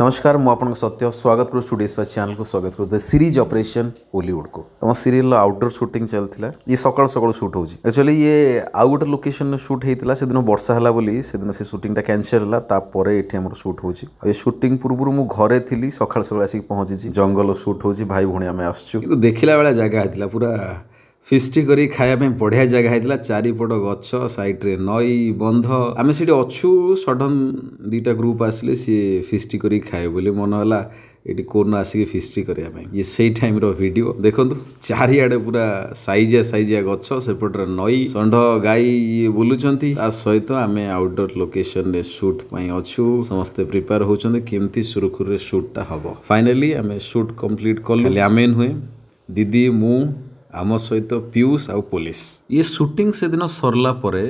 नमस्कार मु आपन सत्य स्वागत करू स्टूडियो स्पाइस चैनल को स्वागत करू द सीरीज ऑपरेशन बॉलीवुड को हम सीरियल आउटडोर शूटिंग चलता ये सकाल सकाल शूट होची एक्चुअली ये आउ गोटे लोकेशन शूट होता से दिन वर्षा है बोली से दिन से शूटिंगटा कैंसल है तापर ये आम शूट होची ये शूटिंग पूर्व मु घरे थी सकाल सकाल आसिक पहुंची जंगल शूट होची भाई भौणी आम आसचु देखला बेला जगह है पूरा फिस्टी करी खाया बढ़िया जगह है चारिपट गछ साइड्रे नई बंध आम से अच्छु सडन दीटा ग्रुप आसिले सी फिस्टी करी खाए बोली मन है ये कौन आसिक फिस्टी करने ये से टाइम वीडियो देखो चारिआडे पूरा साइजिया साइजिया गछ सेपटे नई षंढ गाई ये बुलूं सहित आम आउटडोर लोकेशन शूट अच्छु समस्ते प्रिपेयर होती केमती सुरखुर शूटा हम फाइनाली आम शूट कंप्लीट कलु आम नुहे दीदी मु आम सहित पीयूष आउ पुलिस ये शूटिंग से दिन सरला परे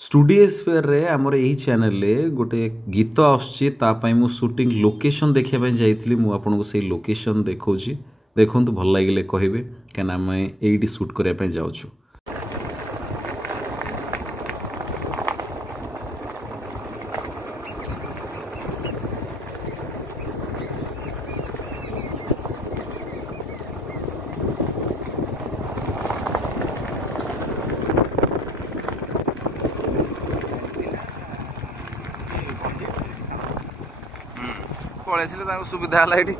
स्टूडियो स्पेयर रे आमर यही चैनल रे गोटे गीत आसुची मु शूटिंग लोकेशन देखा जाइली मु आपको से लोकेशन देखौची देखंतु भल लागिले कहबे क्या आम एडी शूट करने जाऊँ। पलैसी सुविधा है ये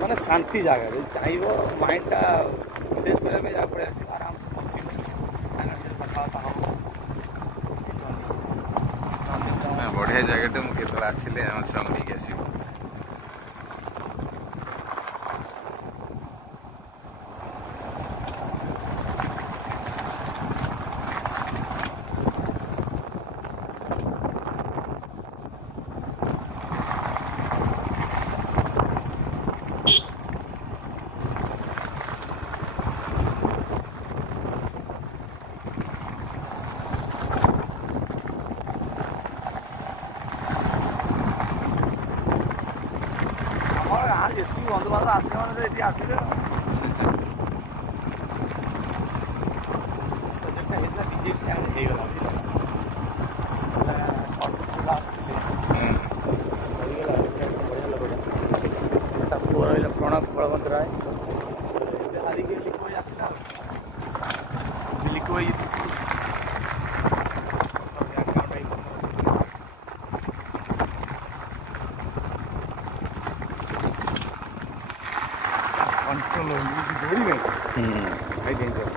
माने शांति जगह चाहिए माइंड टा फ्रेश करने जा पड़े आराम से बसी बढ़िया जगह मुझे आसिले छुआ नहीं आसो बंधुबान्धव आसले मैंने आसले प्रणब बलवंत राय कंट्रोल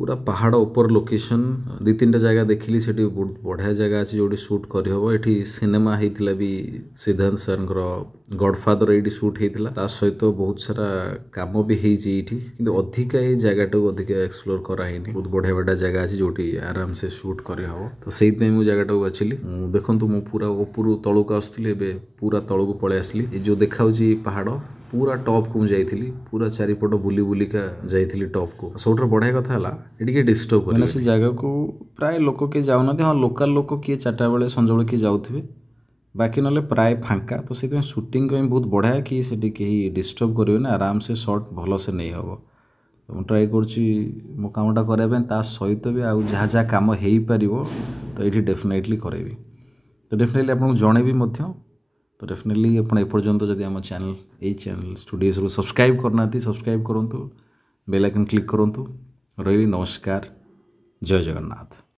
पूरा पहाड़ ऊपर लोकेशन 2-3टा जगह देखिली सेठी बहुत बढ़िया जगह अछि जोटी शूट करि हबो एठी सिनेमा हेतिला भी सिद्धांत सरଙ୍କର गॉडफादर एठी शूट हेतिला ता सहित बहुत सारा काम भी हेई जे एठी किंतु अधिका ए जगह अधिका एक्सप्लोर करा हेनी बहुत बढ़िया बढ़िया जगह अछि जोटी आराम से शूट करि हबो तो सेहि पे मु जगह बाछिली देखंतु मु पूरा ऊपर तळुक आस्थिली एबे पूरा तळुक पळे आसली ए जो देखाउची पहाड़ पूरा टॉप को जाइली पूरा चारिपट बुली बुलिका जाइली टॉप को सब बढ़िया कथा है ये डिस्टर्ब कर से जगह को प्राय लोक किए जाऊना हाँ लोकल लोक किए 4टा बेले संज किए जाऊे बाकी ना प्राय फांका तो से शूटिंग बहुत बढ़िया कि से कहीं डिस्टर्ब करेंगे आराम से शॉट भल से नहीं हम तो मुझे ट्राए कर कामटा करने सहित भी आउ जहाँ जहाँ कम हो पार तो ये डेफिनेटली करेबी तो डेफिनेटली आपको जनइबी तो डेफिनेटली आप एपर्यंत जब आम चैनल यही चैनल स्टूडियोज को सब्सक्राइब करना सब्सक्राइब करूँ बेल आइकन क्लिक करूँ रही नमस्कार जय जगन्नाथ।